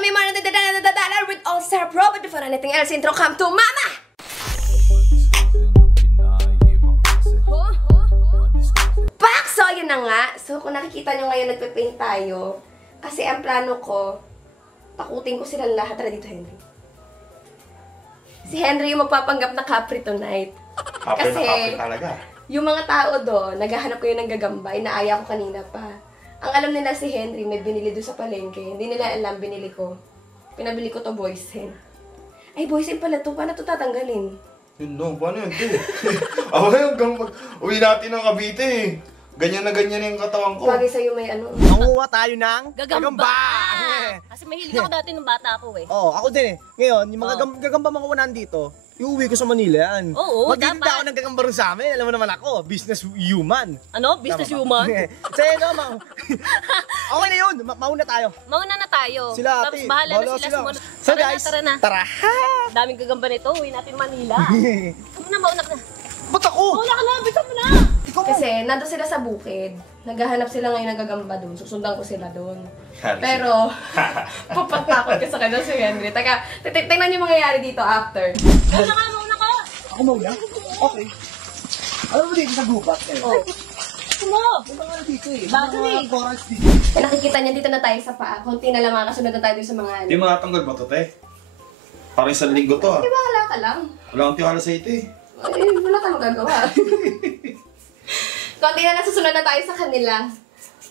me more than $1 with all-star pro, but before anything else, intro come to mama! Pak! So, yun na nga. So, kung nakikita nyo ngayon, nagpe-paint tayo. Kasi ang plano ko, takutin ko silang lahat. Tara dito, Henry. Si Henry yung magpapanggap na Capri tonight. Capri na Capri talaga. Yung mga tao doon, naghahanap ko yun ng gagamba. Inaaya ko kanina pa. Ang alam nila si Henry, may binili doon sa palengke. Hindi nila alam, binili ko. Pinabili ko to Boysen. Ay, Boysen pala to. Paano to tatanggalin? Yun no, paano yun? Ako hanggang pag uwi natin ng Cavite eh. Ganyan na ganyan yung katawan ko. Bagay sa'yo may ano. Manguha tayo ng gagamba! Kasi mahilig ako dati nung bata ako eh. Oo, ako din eh. Ngayon, yung mga gagamba mga unahan dito, iuwi ko sa Manila yan. Oo, magtitinda dapat. ako ng gagamba rin sa amin. Alam mo naman ako, business human. Ano? Business human? So yun, okay na yun, mauna tayo. Mauna na tayo. Sila, Tapos ate, bahala na bahala sila. sila. Sumunod. So Tara guys, na, tara na. tara. Daming gagamba nito. Uwi natin Manila. Mauna ka na. Ba't ako? Mauna ka na, bisan mo na. Kasi nandun sila sa bukid. Naghahanap sila ngayon ng gagamba doon. Susundan ko sila doon. Pero, papatakot ka sa kanya si Henry. Teka, tingnan niyo mangyayari dito after. Mauna ka, mauna ka. Ako mauna? Okay. Alam mo dito sa gubat eh. Oh. Sumo. May mga dito eh. Bago eh. Corals dito. Nakikita niya dito na tayo sa paa. Konti na lang mga kasunod na tayo dito sa mga ano. Di makatanggal ba ito, te? Parang isang linggo to ah. Di ba wala ka lang? Wala akong tiwala sa ito eh. Eh, wala ka magagawa. Konti na lang susunod na tayo sa kanila.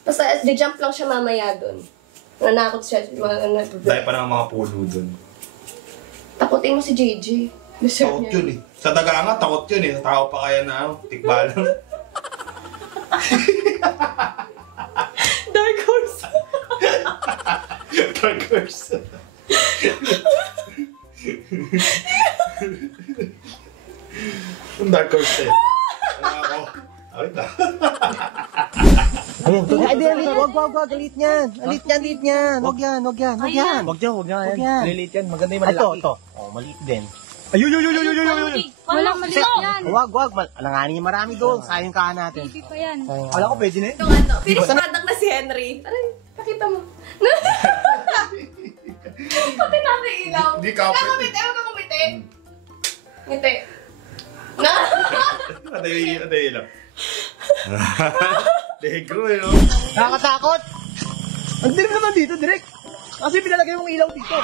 Basta di-jump lang siya mamaya doon. Nanakot siya. Dahil pa ng mga pulo dun. Takutin mo si JJ. Takot yun eh. Sa daga nga, takot yun eh. Sa tao pa kaya na tikbalang. Dark horse. Dark horse. Ang dark horse eh. Ako. Awit na. Ay, di, wag, alit niyan. Alit niyan. Wag yan. Wag yan. Lilit yan. Maganda yung malaki. Ito. Oh, maliit din. Ayun. Walang maliit yan. Wag. Alanganin yung marami doon. Sayang kahan natin. Baby pa yan. Wala ko, pwede na yun. Yung ano, finish product na si Henry. Aray, pakita mo. Pati natin ilaw. Di ka- Huwag ka kumiti. Ngiti. Na? Ano yun lang. Negro eh no? Nakakatakot. Ang dilim naman dito, direct. Kasi pinalagay mong ilaw dito.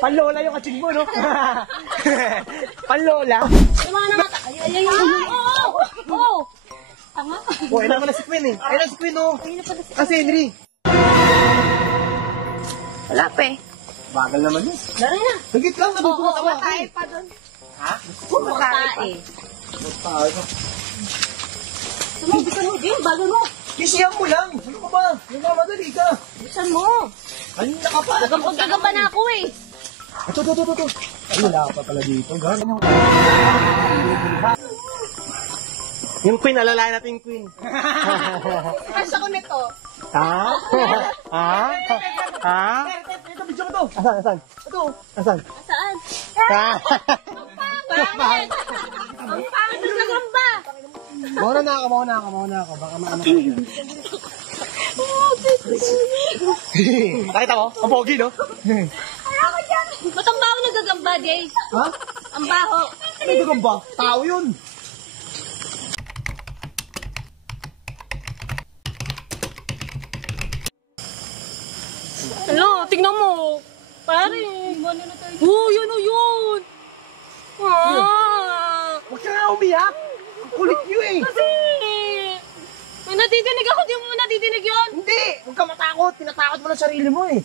Panlola yung kaching mo, no? Panlola. Yung mga namata. Ay. Oo. Tanga. Oh, ilan mo na si Queen eh. Ilan si Queen, oh. Kasi Henry. Wala pa eh. Bagal naman yun. Laro na. Higit lang, nabubuhat ako. Tayo pa doon. Ha? Kumakain. Tayo. Sumubi ka mo, Jim. Bago mo. Kisiyan mo lang. Ano ka ba? Nagmamadali ka. Bisan mo. Ayun na ka pa. Gagamba na ako eh. Ito. Ay, wala ka pa pala dito. Gano'n. Yung Queen, alalayan natin yung Queen. Kasi ako nito. Ha? Ito, video ko to. Asan? Ito. Asan? Saan? Ha? Pangit! Ang pangit ng gagamba! Mauna ako. Baka maano ka yun. Nakita mo? Ang pogi, no? Ba't ang baho ng gagamba, Jay? Ha? Ang baho. Ano ito ba? Tao yun. Ano? Tingnan mo. Pare. Yun. Huwag ka nga umiyak. Ang kulit nyo eh. Kasi, may natidinig ako. Di mo natidinig yun. Hindi. Huwag ka matakot. Tinatakot mo lang sarili mo eh.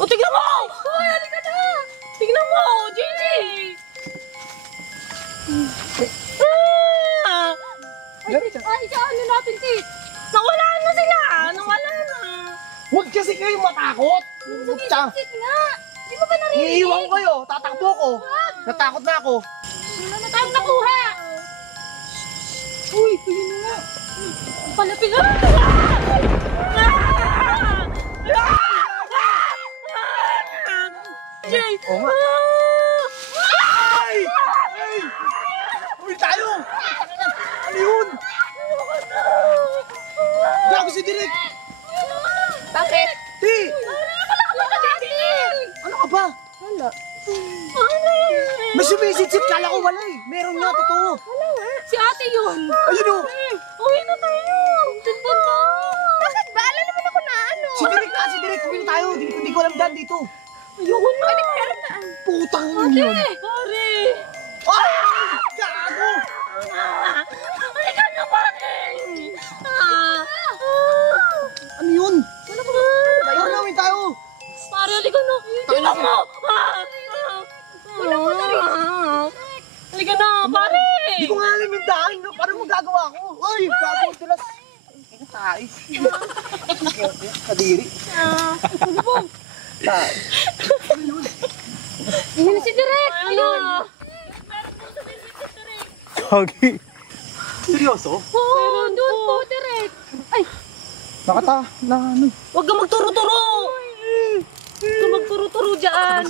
O, tignan mo! Ay, halika na! Tignan mo, Gigi! Ay, ano natin, Tit? Nawala na sila! Nawala na! Huwag kasi kayo matakot. Tit nga! Di mo ba narinig? Iiwan kayo. Tatakbo ko. Natakot na ako. Wala na tayong nakuha! Uy, tuloy na nga! Palapit na! Jay! Oo nga. Ay! Uy, tayo! Ano yun? Gago si Direk! Bakit? Ti! Wala ka kalahati! Ano ka ba? Wala. May sumisitsit, kala ko wala eh. Meron nga, totoo. Wala nga. Si ate yun! Ayun o. Uwi na tayo! Tumba na! Bakit ba? Alam naman ako na ano. Si Direk, kumino tayo. Hindi ko alam dyan dito. Ayoko na! Pwede meron na. Putang Ate! yun. Pare! Ah! Gago! Halika na, pare! Ano yun? Tara namin tayo. Pare, halika na! Tingnan mo! Wala ko na rin! Halika na, pare! Hindi ko nga alam yung daan. Paano mo gagawa ko? Uy, gago ang tulas. Ano tayo? Kadiri. Tayo. Ayun si Direk! Ayun! Okay. Seryoso? Oo, doon po, Direk! Ay! Nakata, na ano? Huwag ka magturo-turo! Huwag ka magturo-turo dyan!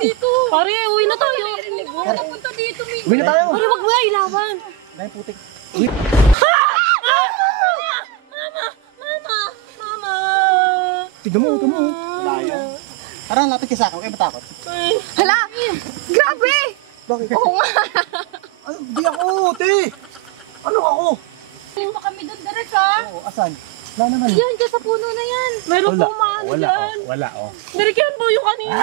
Dito! Pare, uwi na tayo! Huwag ka punta dito, Ming! Uwi na tayo. Pare, wag mo na ilawan! Dahil putik. Mama! Tignan mo. Layo. Tara, natin kisa ako. Kayo matakot. Hala! Grabe! Bakit? Oo nga. Ano? Di ako, te. Ano ako? Hindi pa kami doon, Direk, ha? Oo, asan? Wala naman. Yan, dyan sa puno na yan! Meron po maano dyan! Wala, Direk, yan po yung kanina!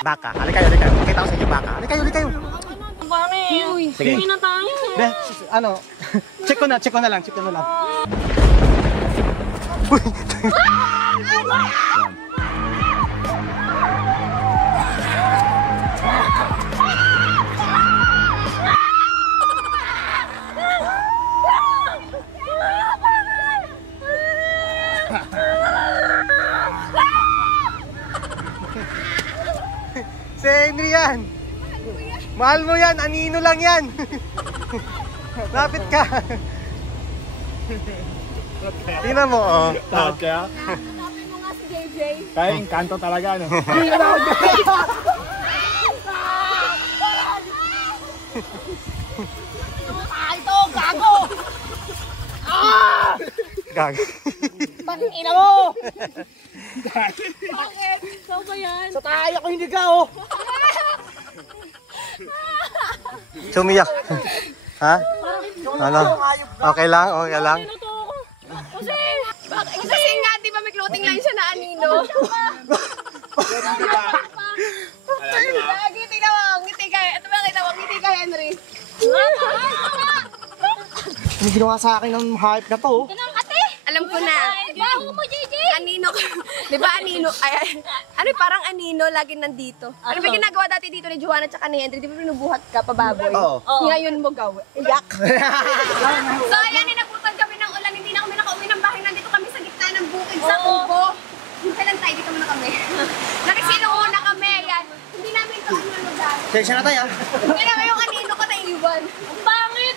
Baka. Halika kayo. Pakita ko sa inyo baka. Halika kayo. Pare, Sige. uwi na tayo! Be, ano? Check ko na lang. Si Henry yan. Mahal mo yan, anino lang yan. Lapit ka. Tingnan mo, oh. Takot kaya? Hanapin mo nga si JJ! Kaya engkanto talaga, no? Ito, gago! Gag. Ina mo! Bakit? Saan ba yan? Sa tayo ako hindi ka, oh. Sumiyak. Ha? Ano? Okay lang. Pinuto ako! Kasi! Kasi nga, di ba may clothing line siya na anino? Lagi, tingnan mo. Ngiti ka. Ito ba kita mo? Ngiti ka, Henry. Ano ginawa sa akin ng hype na to? Tinang ate! Alam ko na. Baho mo, JJ! Anino ka. Di ba anino? Ay, ano parang anino, lagi nandito. Ano ba ginagawa dati dito ni Joanna at ni Henry? Di ba pinubuhat ka pa baboy? Oo. Ngayon mo gawin. Yak. So ayan, inabutan kami ng ulan. Hindi na kami nakauwi ng bahay. Nandito kami sa gitna ng bukid sa Kubo. Hintay lang tayo, dito muna kami. Nakisino muna kami. Yan. Hindi namin ito ano lugar. Tensya na tayo. Hindi namin yung anino ko naiiwan. Ang pangit!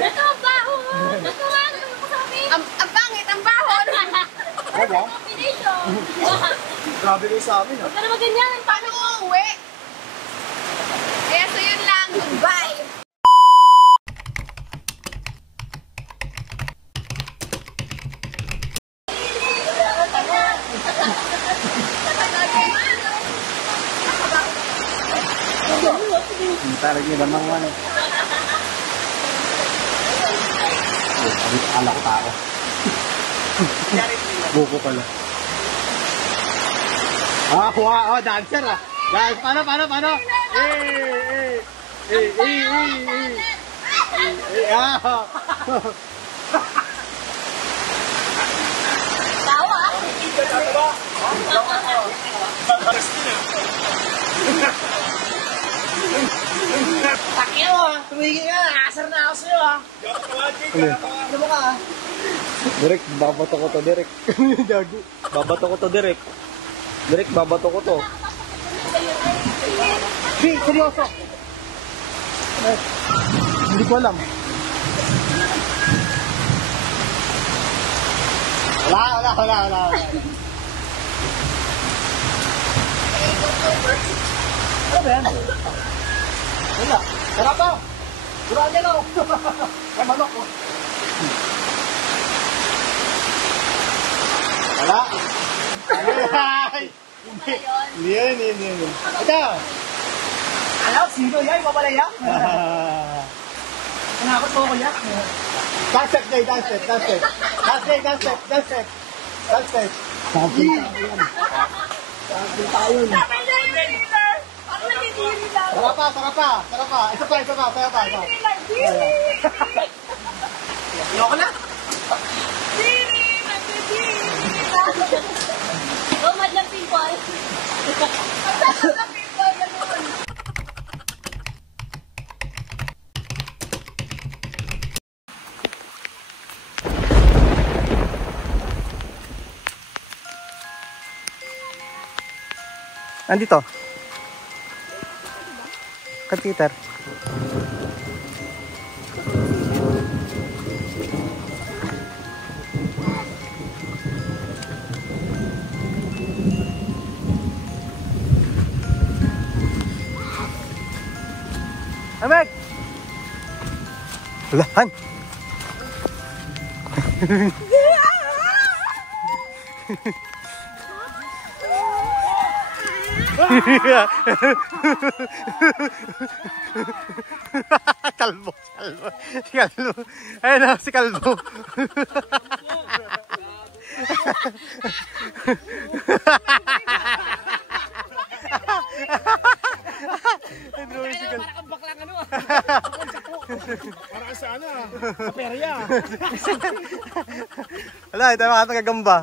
Ito, ang baho! Ito nga, ano mo sabi? Ang pangit, ang bahon. Combination! Grabe kayo sa amin, Huwag ka naman ganyan! Paano uuwi? Kaya so yun lang. Goodbye. Talaga yun namang ano. Ala ko tao. Buko pala. Wow, dancer ah. Guys, paano? Takyo ah, tumigil ka, nakasar na ako sa'yo ah. Ano mo ka ah? Direk, babato ko to, Direk. Gago. Babato ko to, Direk. Direk, babato ko to. Seryoso. Hindi ko alam. Wala. Ano ba yan? Wala. Sarap to. Duraan yan o. Ay, manok o. Wala. Ay! Hindi yun. Ito! Alam, sino yan? Mamalaya? Nakakot mo ko yan? Dance step, Jay. Dance step. Tayo. Sarap pa. Isa pa. Ayoko na. Oh, madlang people. Andito. Kay Peter. Amek! Lahan! Kalbo. Ayun na, si Kalbo. Para sa ano ah. Sa perya. Wala, ito yung mga tagagamba.